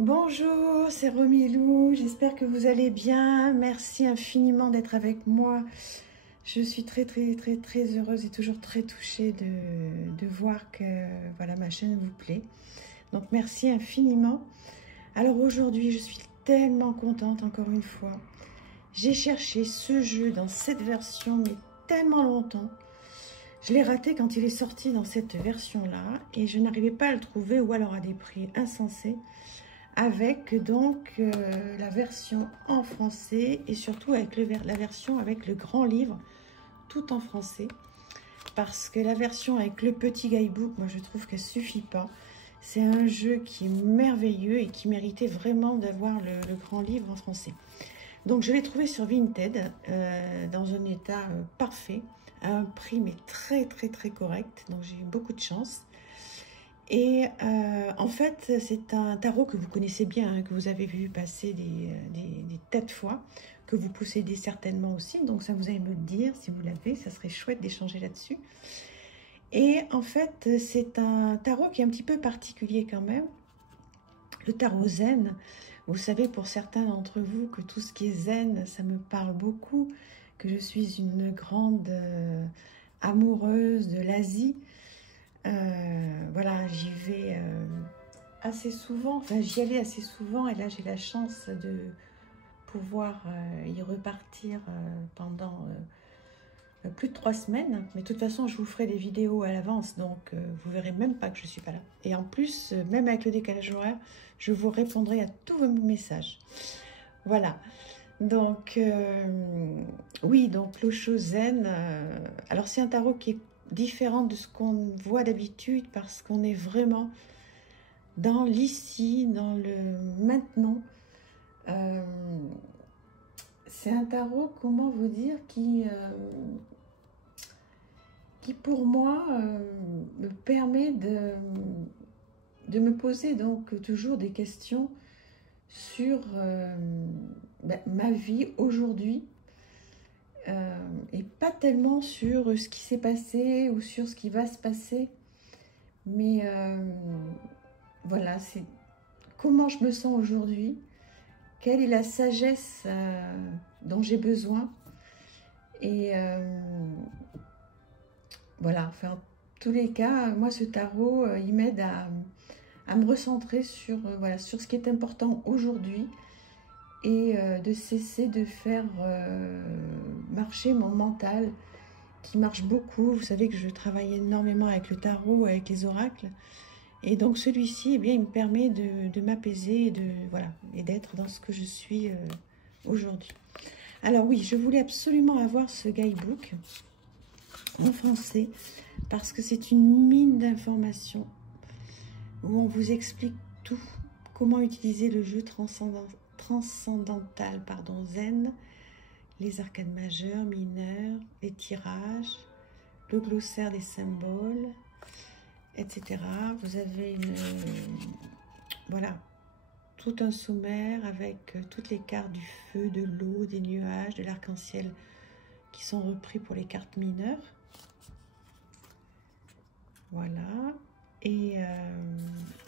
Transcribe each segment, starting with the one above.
Bonjour, c'est Romilou, j'espère que vous allez bien. Merci infiniment d'être avec moi. Je suis très heureuse et toujours très touchée de voir que voilà, ma chaîne vous plaît. Donc merci infiniment. Alors aujourd'hui, je suis tellement contente encore une fois. J'ai cherché ce jeu dans cette version mais tellement longtemps. Je l'ai raté quand il est sorti dans cette version-là et je n'arrivais pas à le trouver ou alors à des prix insensés. Avec donc la version en français et surtout avec la version avec le grand livre tout en français, parce que la version avec le petit guidebook, moi je trouve qu'elle suffit pas. C'est un jeu qui est merveilleux et qui méritait vraiment d'avoir le grand livre en français. Donc je l'ai trouvé sur Vinted dans un état parfait, à un prix mais très correct, donc j'ai eu beaucoup de chance. Et en fait, c'est un tarot que vous connaissez bien, hein, que vous avez vu passer des tas de fois, que vous possédez certainement aussi. Donc ça, vous allez me le dire si vous l'avez, ça serait chouette d'échanger là-dessus. Et en fait, c'est un tarot qui est un petit peu particulier quand même. Le tarot zen, vous savez pour certains d'entre vous que tout ce qui est zen, ça me parle beaucoup, que je suis une grande amoureuse de l'Asie. Voilà, j'y vais assez souvent, enfin j'y allais assez souvent et là j'ai la chance de pouvoir y repartir pendant plus de 3 semaines. Mais de toute façon, je vous ferai des vidéos à l'avance, donc vous verrez même pas que je suis pas là. Et en plus, même avec le décalage horaire, je vous répondrai à tous vos messages. Voilà. Donc, oui, donc l'Osho Zen. Alors, c'est un tarot qui est différent de ce qu'on voit d'habitude parce qu'on est vraiment dans l'ici, dans le maintenant. C'est un tarot, comment vous dire, qui pour moi me permet de me poser donc toujours des questions sur ma vie aujourd'hui. Et pas tellement sur ce qui s'est passé ou sur ce qui va se passer, mais voilà, c'est comment je me sens aujourd'hui, quelle est la sagesse dont j'ai besoin, et voilà, enfin, en tous les cas, moi ce tarot, il m'aide à me recentrer sur, voilà, sur ce qui est important aujourd'hui, et de cesser de faire marcher mon mental, qui marche beaucoup. Vous savez que je travaille énormément avec le tarot, avec les oracles. Et donc celui-ci, eh bien, il me permet de m'apaiser voilà, et d'être dans ce que je suis aujourd'hui. Alors oui, je voulais absolument avoir ce guidebook en français, parce que c'est une mine d'informations où on vous explique tout, comment utiliser le jeu transcendantal, zen, les arcades majeures, mineures, les tirages, le glossaire des symboles, etc. Vous avez voilà, tout un sommaire avec toutes les cartes du feu, de l'eau, des nuages, de l'arc-en-ciel qui sont repris pour les cartes mineures. Voilà. Et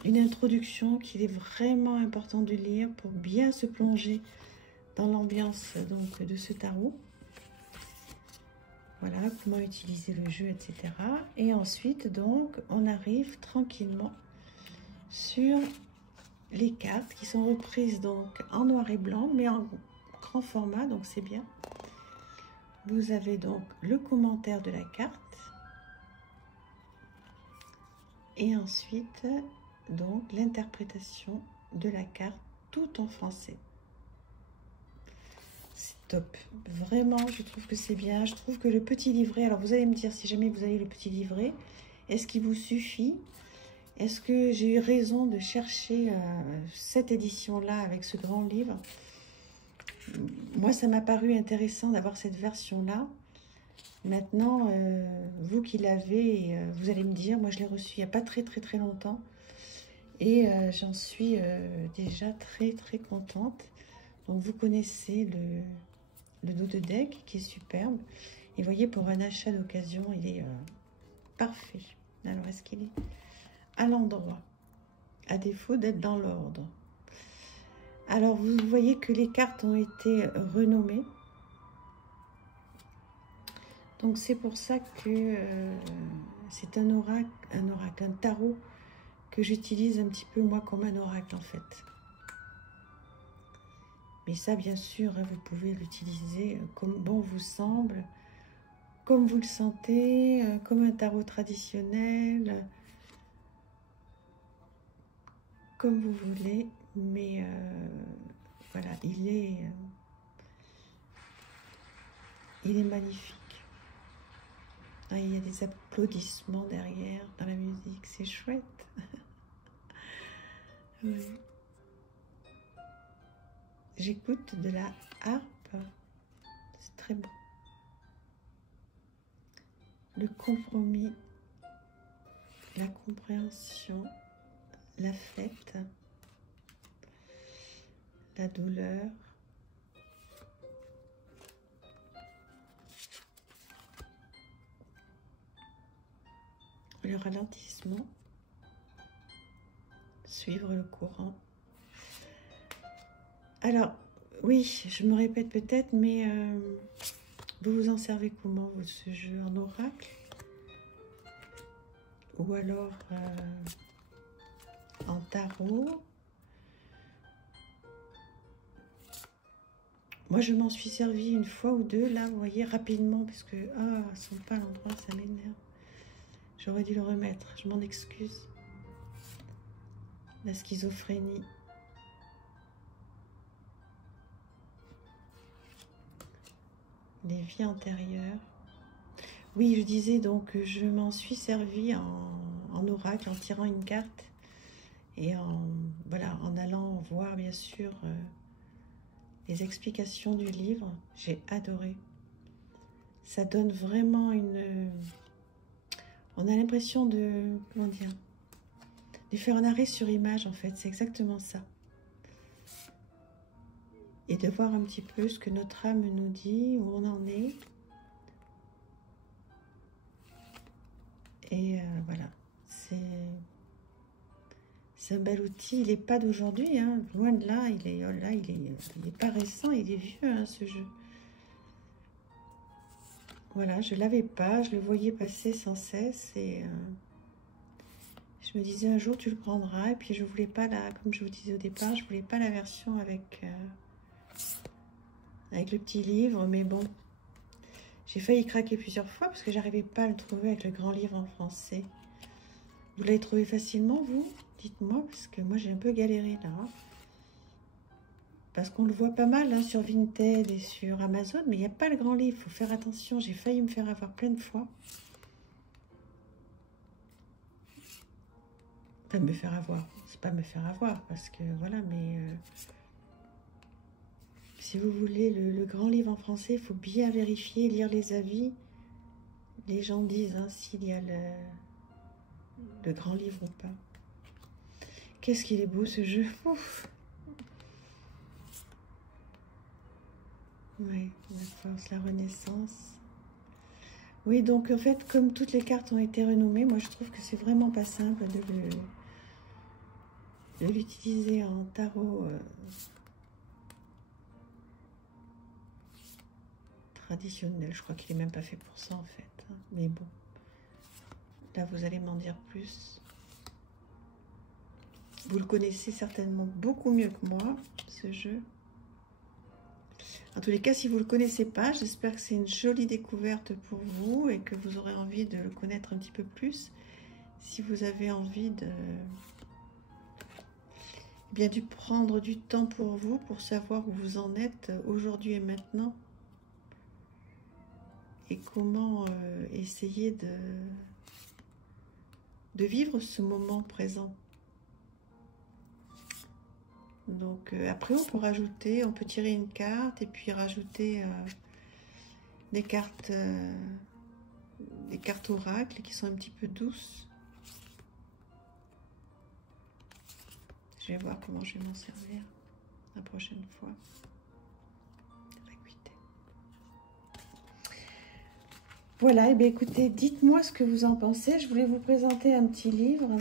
une introduction qu'il est vraiment important de lire pour bien se plonger dans l'ambiance donc de ce tarot. Voilà, comment utiliser le jeu, etc. Et ensuite, donc, on arrive tranquillement sur les cartes qui sont reprises donc en noir et blanc, mais en grand format, donc c'est bien. Vous avez donc le commentaire de la carte. Et ensuite, donc, l'interprétation de la carte tout en français. C'est top. Vraiment, je trouve que c'est bien. Je trouve que le petit livret, alors vous allez me dire si jamais vous avez le petit livret, est-ce qu'il vous suffit? Est-ce que j'ai eu raison de chercher cette édition-là avec ce grand livre? Moi, ça m'a paru intéressant d'avoir cette version-là. Maintenant, vous qui l'avez, vous allez me dire, moi je l'ai reçu il n'y a pas très longtemps. Et j'en suis déjà très contente. Donc vous connaissez le dos de deck qui est superbe. Et vous voyez, pour un achat d'occasion, il est parfait. Alors, est-ce qu'il est à l'endroit, à défaut d'être dans l'ordre? Alors, vous voyez que les cartes ont été renommées. Donc, c'est pour ça que c'est un oracle, un tarot que j'utilise un petit peu, moi, comme un oracle, en fait. Mais ça, bien sûr, hein, vous pouvez l'utiliser comme bon vous semble, comme vous le sentez, comme un tarot traditionnel, comme vous voulez. Mais voilà, il est magnifique. Ah, il y a des applaudissements derrière, dans la musique, c'est chouette. Oui. J'écoute de la harpe, c'est très beau. Le compromis, la compréhension, la fête, la douleur, le ralentissement, suivre le courant. Alors, oui, je me répète peut-être, mais vous vous en servez comment, vous, ce jeu en oracle? Ou alors en tarot? Moi, je m'en suis servi une fois ou deux, là, vous voyez, rapidement, parce que, ah, ils sont pas à l'endroit, ça m'énerve. J'aurais dû le remettre, je m'en excuse. La schizophrénie. Les vies antérieures. Oui, je disais donc, je m'en suis servi en oracle, en tirant une carte et voilà, en allant voir bien sûr les explications du livre. J'ai adoré. Ça donne vraiment une... on a l'impression de... comment dire? De faire un arrêt sur image en fait, c'est exactement ça. Et de voir un petit peu ce que notre âme nous dit, où on en est. Et voilà, c'est un bel outil. Il n'est pas d'aujourd'hui, hein. Loin de là, il est pas récent, il est vieux, hein, ce jeu. Voilà, je ne l'avais pas, je le voyais passer sans cesse et je me disais un jour tu le prendras. Et puis je voulais pas comme je vous disais au départ, je voulais pas la version avec le petit livre, mais bon. J'ai failli craquer plusieurs fois parce que j'arrivais pas à le trouver avec le grand livre en français. Vous l'avez trouvé facilement, vous? Dites-moi, parce que moi j'ai un peu galéré là. Parce qu'on le voit pas mal hein, sur Vinted et sur Amazon, mais il n'y a pas le grand livre, il faut faire attention. J'ai failli me faire avoir plein de fois. Enfin, me faire avoir, c'est pas me faire avoir, parce que voilà, mais... si vous voulez le grand livre en français, il faut bien vérifier, lire les avis. Les gens disent hein, s'il y a le grand livre ou pas. Qu'est-ce qu'il est beau ce jeu. Ouf. Oui, la force, la renaissance. Oui, donc en fait, comme toutes les cartes ont été renommées, moi je trouve que c'est vraiment pas simple de l'utiliser en tarot traditionnel. Je crois qu'il est même pas fait pour ça en fait. Hein. Mais bon, là vous allez m'en dire plus. Vous le connaissez certainement beaucoup mieux que moi, ce jeu. En tous les cas, si vous ne le connaissez pas, j'espère que c'est une jolie découverte pour vous et que vous aurez envie de le connaître un petit peu plus. Si vous avez envie de bien dû prendre du temps pour vous, pour savoir où vous en êtes aujourd'hui et maintenant. Et comment essayer de vivre ce moment présent. Donc après on peut rajouter, on peut tirer une carte et puis rajouter des cartes oracles qui sont un petit peu douces. Je vais voir comment je vais m'en servir la prochaine fois. Voilà, et bien écoutez, dites-moi ce que vous en pensez. Je voulais vous présenter un petit livre,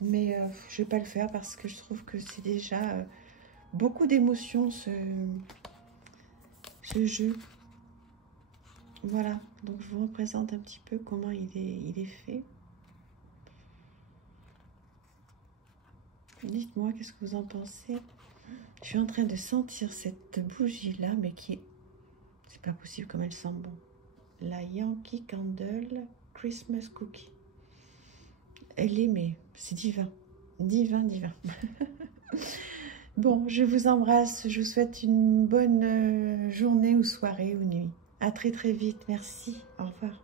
mais je ne vais pas le faire parce que je trouve que c'est déjà beaucoup d'émotions ce jeu. Voilà, donc je vous représente un petit peu comment il est fait. Dites-moi, qu'est-ce que vous en pensez? Je suis en train de sentir cette bougie-là, mais qui est... C'est pas possible comme elle sent bon. La Yankee Candle Christmas Cookie. Elle est, mais c'est divin. Divin, divin. Bon, je vous embrasse. Je vous souhaite une bonne journée ou soirée ou nuit. À très très vite. Merci. Au revoir.